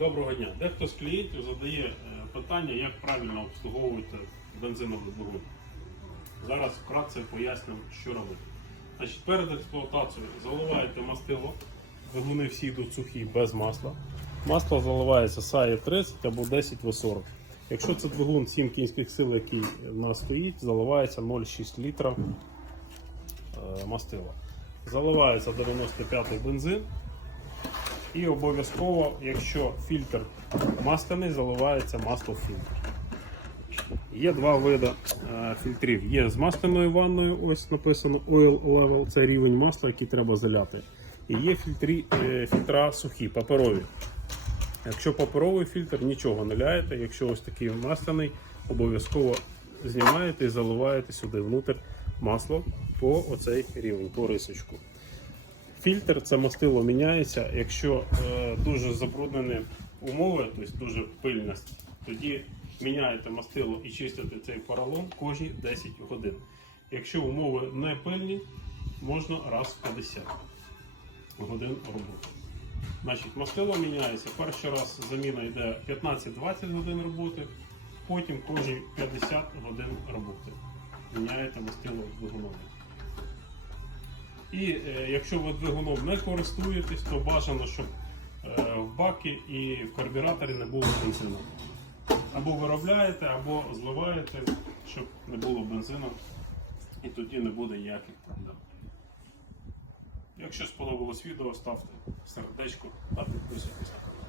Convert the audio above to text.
Доброго дня. Дехто з клієнтів задає е, питання, як правильно обслуговувати бензиновий двигун. Зараз вкратце поясню, що робити. Значить, перед експлуатацією заливаєте мастило. Двигуни всі йдуть сухі без масла. Масло заливається SAE 30 або 10 В40. Якщо це двигун 7 кінських сил, який в нас стоїть, заливається 0,6 літра е, мастила. Заливається 95-й бензин. І обов'язково, якщо фільтр масляний, заливається масло фільтр. Є два види е, фільтрів. Є з масляною ванною, ось написано Oil Level, це рівень масла, який треба заляти. І є фільтрі, е, фільтра сухі, паперові. Якщо паперовий фільтр, нічого не ляєте. Якщо ось такий масляний, обов'язково знімаєте і заливаєте сюди внутрь масло по оцей рівень, по рисочку. Фільтр це мастило міняється. Якщо е, дуже забруднені умови, тобто дуже пильність, тоді міняєте мастило і чистите цей поролон кожні 10 годин. Якщо умови не пильні, можна раз в 50 годин роботи. Значить, мастило міняється. Перший раз заміна йде 15-20 годин роботи, потім кожні 50 годин роботи. Міняєте мастило двигунове. І е, якщо ви двигуном не користуєтесь, то бажано, щоб е, в бакі і в карбюраторі не було бензину. Або виробляєте, або зливаєте, щоб не було бензину, і тоді не буде ніяких проблем. Якщо сподобалось відео, ставте сердечко та підписуйтесь на канал.